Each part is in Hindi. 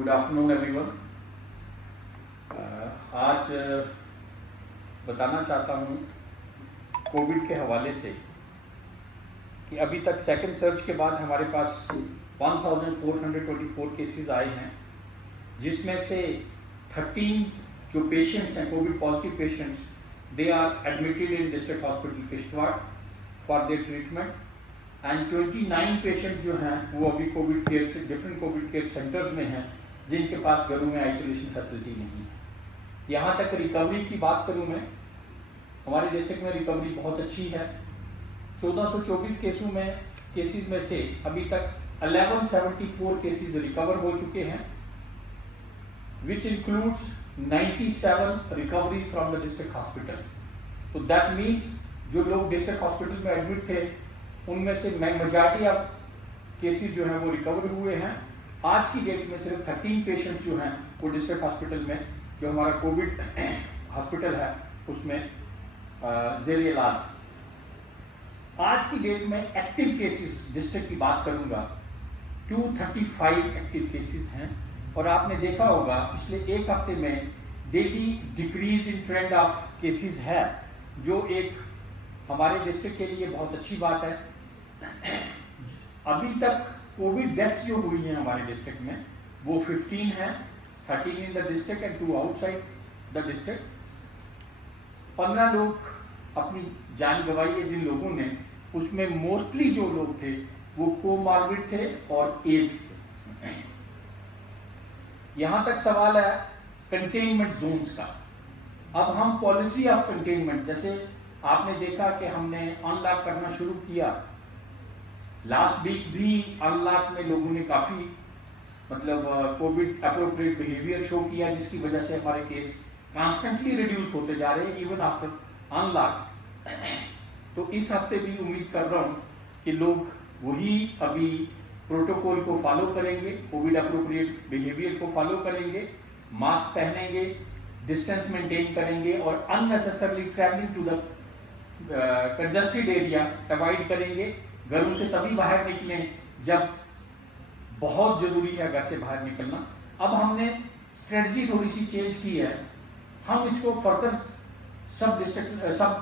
Good afternoon everyone. आज बताना चाहता हूँ कोविड के हवाले से कि अभी तक सेकंड सर्च के बाद हमारे पास 1424 केसेस आए हैं, जिसमें से 13 जो पेशेंट्स हैं Covid positive patients, they are admitted in district hospital Kishtwar for their treatment and 29 patients जो हैं वो अभी कोविड केयर से डिफरेंट कोविड केयर सेंटर्स में हैं, जिनके पास घरों में आइसोलेशन फैसिलिटी नहीं है। यहाँ तक रिकवरी की बात करूँ मैं, हमारे डिस्ट्रिक्ट में रिकवरी बहुत अच्छी है। 1424 केसेस में से अभी तक 1174 केसेस रिकवर हो चुके हैं, which includes 97 recoveries from the district hospital. तो दैट मीन्स जो लोग डिस्ट्रिक्ट हॉस्पिटल में एडमिट थे उनमें से मेजॉरिटी ऑफ केसेस जो हैं वो रिकवर हुए हैं। आज की डेट में सिर्फ 13 पेशेंट्स जो हैं वो डिस्ट्रिक्ट हॉस्पिटल में, जो हमारा कोविड हॉस्पिटल है उसमें ज़ेर इलाज। आज की डेट में एक्टिव केसेस डिस्ट्रिक्ट की बात करूंगा, 235 एक्टिव केसेस हैं। और आपने देखा होगा पिछले एक हफ्ते में daily decrease in trend of cases है, जो एक हमारे डिस्ट्रिक्ट के लिए बहुत अच्छी बात है। अभी तक कोविड डेथ्स जो हुई हैं हमारे डिस्ट्रिक्ट में वो 15 हैं, 13 in the district and 2 outside the district. 15 लोग अपनी जान गंवाई है जिन लोगों ने, उसमें मोस्टली जो लोग थे वो कोमॉर्बिड थे और एज्ड थे। यहां तक सवाल है कंटेनमेंट जोन्स का। अब हम पॉलिसी ऑफ कंटेनमेंट, जैसे आपने देखा कि हमने अनलॉक करना शुरू किया, लास्ट वीक भी अनलॉक में लोगों ने काफी कोविड अप्रोप्रिएट बिहेवियर शो किया, जिसकी वजह से हमारे केस कॉन्स्टेंटली रिड्यूस होते जा रहे हैं इवन आफ्टर अनलॉक। तो इस हफ्ते भी उम्मीद कर रहा हूं कि लोग वही अभी प्रोटोकॉल को फॉलो करेंगे, कोविड अप्रोप्रिएट बिहेवियर को फॉलो करेंगे, मास्क पहनेंगे, डिस्टेंस मेंटेन करेंगे और unnecessarily travelling to the congested area avoid करेंगे। घरों से तभी बाहर निकलें जब बहुत जरूरी है घर से बाहर निकलना। अब हमने स्ट्रेटजी थोड़ी सी चेंज की है, हम इसको फर्दर सब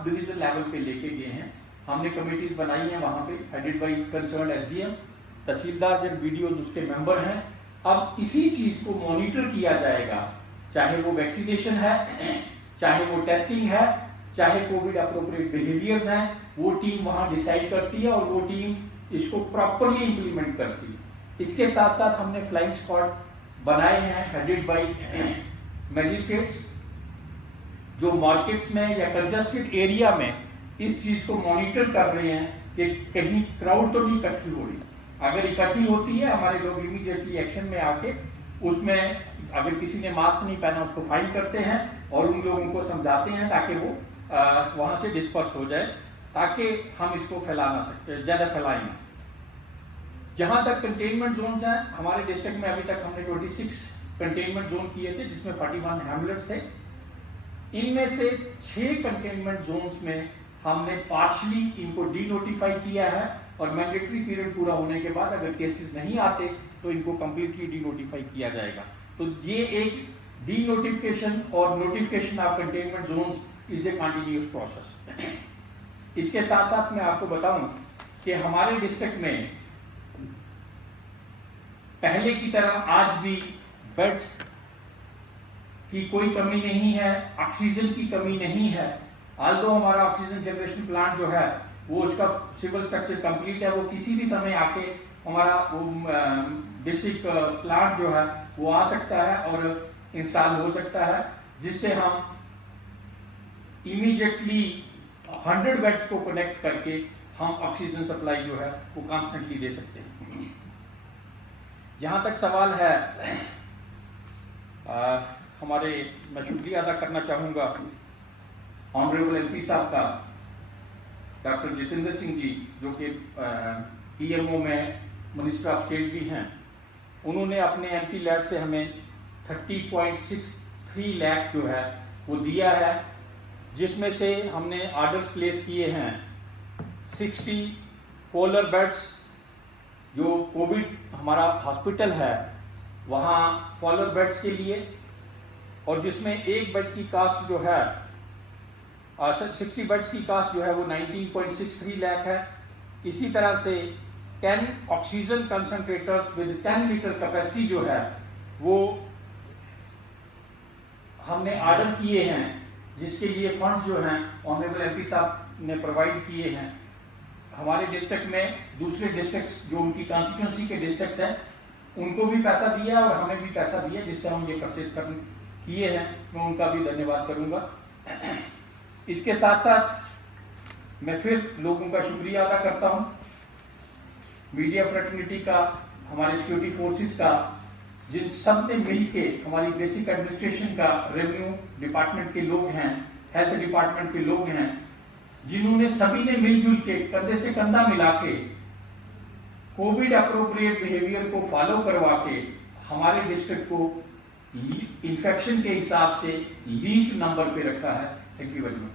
डिवीजन लेवल पे लेके गए हैं। हमने कमेटीज बनाई हैं वहां पे, headed by concern SDM, tehsildar and videos उसके मेंबर हैं। अब इसी चीज को मॉनिटर किया जाएगा, चाहे वो वैक्सीनेशन है, चाहे वो टेस्टिंग है, चाहे कोविड अप्रोप्रिएट बिहेवियर्स हैं, वो टीम वहां डिसाइड करती है और वो टीम इसको प्रॉपरली इंप्लीमेंट करती है। इसके साथ साथ हमने फ्लाइंग स्क्वाड बनाए हैं हेडेड बाय मैजिस्ट्रेट्स, जो मार्केट्स में या कंजस्टेड एरिया में इस चीज को मॉनिटर कर रहे हैं कि कहीं क्राउड तो नहीं इकट्ठी हो रही। अगर इकट्ठी होती है, हमारे लोग इमीडिएटली एक्शन में आके उसमें अगर किसी ने मास्क नहीं पहना उसको फाइन करते हैं और उन लोगों को समझाते हैं ताकि वो वहां से डिस्पर्स हो जाए, ताकि हम इसको फैला ना सकते, ज्यादा फैलाएं ना। जहां तक कंटेनमेंट जोन्स हैं, हमारे डिस्ट्रिक्ट में अभी तक हमने 26 कंटेनमेंट जोन किए थे, जिसमें 41 हैमलेट्स थे। इनमें से 6 कंटेनमेंट जोन्स में हमने पार्शली इनको डी नोटिफाई किया है और मैंडेटरी पीरियड पूरा होने के बाद अगर केसेस नहीं आते तो इनको कंप्लीटली डी नोटिफाई किया जाएगा। तो ये एक डी नोटिफिकेशन और notification of containment zones is a continuous process. इसके साथ साथ मैं आपको बताऊं कि हमारे डिस्ट्रिक्ट में पहले की तरह आज भी बेड्स की कोई कमी नहीं है, ऑक्सीजन की कमी नहीं है। आल्दो हमारा ऑक्सीजन जनरेशन प्लांट जो है वो उसका सिविल स्ट्रक्चर कंप्लीट है, वो किसी भी समय आके हमारा बेसिक प्लांट जो है वो आ सकता है और इंस्टॉल हो सकता है, जिससे हम इमीडिएटली 100 बेड्स को कनेक्ट करके हम ऑक्सीजन सप्लाई जो है वो कॉन्स्टेंटली दे सकते हैं। जहां तक सवाल है मैं शुक्रिया अदा करना चाहूंगा ऑनरेबल एमपी साहब का, डॉक्टर जितेंद्र सिंह जी, जो कि पीएमओ में मिनिस्टर ऑफ स्टेट भी हैं। उन्होंने अपने एमपी लैब से हमें 30.63 लाख जो है वो दिया है, जिसमें से हमने ऑर्डर्स प्लेस किए हैं 60 फोलर बेड्स। जो कोविड हमारा हॉस्पिटल है वहाँ फॉलोअर बेड्स के लिए, और जिसमें एक बेड की कास्ट जो है 60 बेड्स की कास्ट जो है वो 19.63 लाख है। इसी तरह से 10 oxygen concentrators with 10 litre capacity जो है वो हमने ऑर्डर किए हैं, जिसके लिए फंड्स जो हैं ऑनरेबल एमपी साहब ने प्रोवाइड किए हैं। हमारे डिस्ट्रिक्ट में दूसरे डिस्ट्रिक्ट्स जो उनकी कॉन्स्टिट्यूंसी के डिस्ट्रिक्ट्स हैं उनको भी पैसा दिया और हमें भी पैसा दिया, जिससे हम ये परचेज किए हैं। मैं उनका भी धन्यवाद करूंगा। इसके साथ साथ मैं फिर लोगों का शुक्रिया अदा करता हूं, मीडिया फ्रेटर्निटी का, हमारे सिक्योरिटी फोर्सेस का, जिन सब ने मिलके, हमारी बेसिक एडमिनिस्ट्रेशन का, रेवेन्यू डिपार्टमेंट के लोग हैं, हेल्थ डिपार्टमेंट के लोग हैं, जिन्होंने सभी ने मिलजुल के कंधे से कंधा मिला के कोविड अप्रोप्रिएट बिहेवियर को फॉलो करवा के हमारे डिस्ट्रिक्ट को इन्फेक्शन के हिसाब से लीस्ट नंबर पे रखा है। Thank you very much.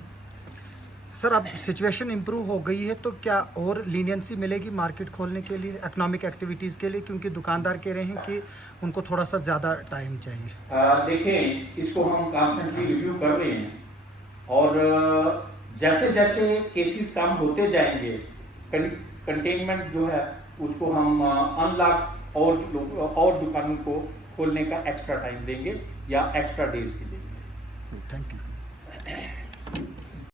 Sir, अब सिचुएशन इम्प्रूव हो गई है तो क्या और लीनियंसी मिलेगी मार्केट खोलने के लिए, इकोनॉमिक एक्टिविटीज़ के लिए, क्योंकि दुकानदार कह रहे हैं कि उनको थोड़ा सा ज़्यादा टाइम चाहिए? देखें, इसको हम कॉन्स्टेंटली रिव्यू कर रहे हैं और जैसे जैसे केसेस कम होते जाएंगे कंटेनमेंट जो है उसको हम अनलॉक और दुकानों को खोलने का एक्स्ट्रा टाइम देंगे या एक्स्ट्रा डेज भी देंगे। Thank you.